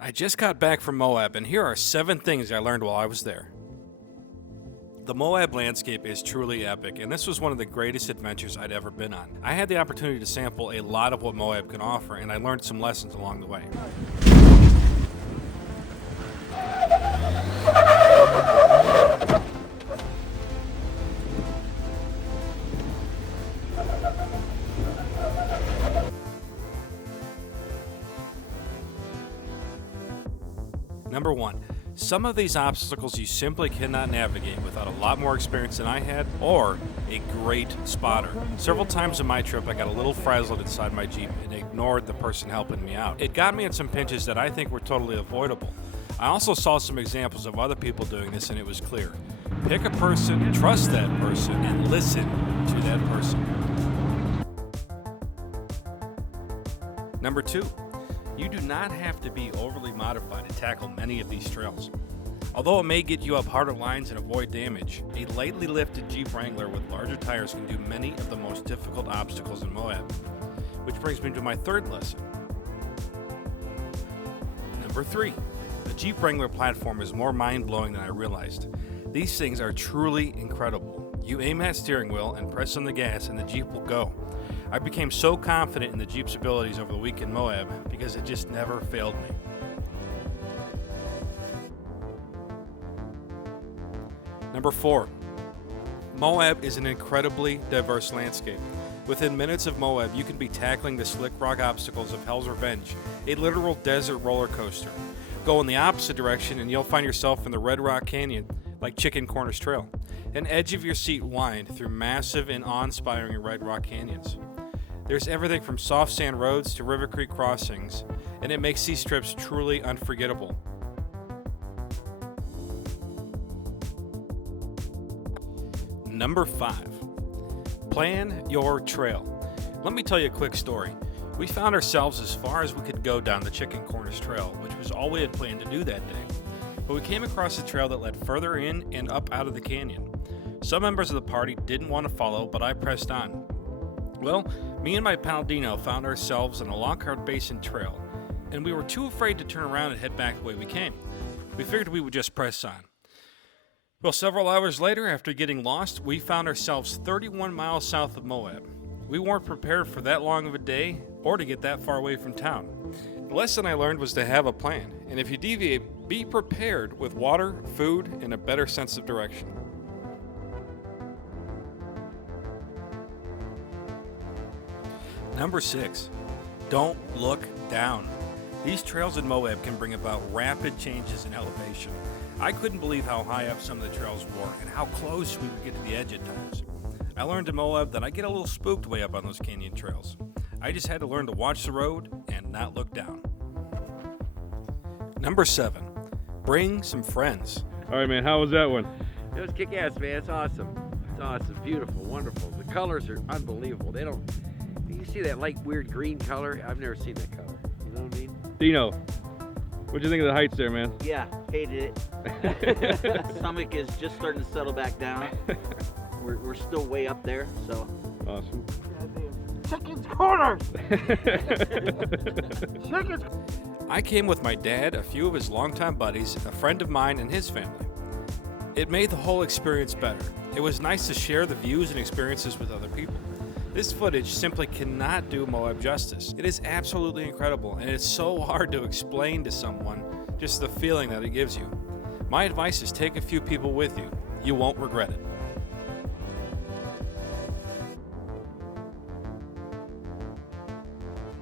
I just got back from Moab, and here are 7 things I learned while I was there. The Moab landscape is truly epic, and this was one of the greatest adventures I'd ever been on. I had the opportunity to sample a lot of what Moab can offer, and I learned some lessons along the way. Number 1. Some of these obstacles you simply cannot navigate without a lot more experience than I had or a great spotter. Several times in my trip I got a little frazzled inside my Jeep and ignored the person helping me out. It got me in some pinches that I think were totally avoidable. I also saw some examples of other people doing this and it was clear. Pick a person, trust that person, and listen to that person. Number 2. You do not have to be overly modified to tackle many of these trails. Although it may get you up harder lines and avoid damage, a lightly lifted Jeep Wrangler with larger tires can do many of the most difficult obstacles in Moab. Which brings me to my 3rd lesson. Number 3. The Jeep Wrangler platform is more mind-blowing than I realized. These things are truly incredible. You aim at steering wheel and press on the gas and the Jeep will go. I became so confident in the Jeep's abilities over the week in Moab because it just never failed me. Number 4. Moab is an incredibly diverse landscape. Within minutes of Moab, you can be tackling the slick rock obstacles of Hell's Revenge, a literal desert roller coaster. Go in the opposite direction and you'll find yourself in the Red Rock Canyon, like Chicken Corners Trail, an edge-of-your-seat wind through massive and awe-inspiring Red Rock canyons. There's everything from soft sand roads to River Creek crossings, and it makes these trips truly unforgettable. Number 5. Plan your trail. Let me tell you a quick story. We found ourselves as far as we could go down the Chicken Corners Trail, which was all we had planned to do that day. But we came across a trail that led further in and up out of the canyon. Some members of the party didn't want to follow, but I pressed on. Well, me and my pal Dino found ourselves on a Lockhart Basin trail, and we were too afraid to turn around and head back the way we came. We figured we would just press on. Well, several hours later, after getting lost, we found ourselves 31 miles south of Moab. We weren't prepared for that long of a day or to get that far away from town. The lesson I learned was to have a plan, and if you deviate, be prepared with water, food, and a better sense of direction. Number 6. Don't look down. These trails in Moab can bring about rapid changes in elevation. I couldn't believe how high up some of the trails were and how close we would get to the edge at times. I learned in Moab that I get a little spooked way up on those canyon trails. I just had to learn to watch the road and not look down. Number 7. Bring some friends. All right, man, how was that one? It was kick-ass, man. It's awesome. It's awesome. Beautiful. Wonderful. The colors are unbelievable. You see that light weird green color? I've never seen that color. You know what I mean? Dino, what'd you think of the heights there, man? Yeah, hated it. Stomach is just starting to settle back down. We're still way up there, so. Awesome. Chicken's Corners! Chicken's. I came with my dad, a few of his longtime buddies, a friend of mine, and his family. It made the whole experience better. It was nice to share the views and experiences with other people. This footage simply cannot do Moab justice. It is absolutely incredible, and it's so hard to explain to someone just the feeling that it gives you. My advice is take a few people with you. You won't regret it.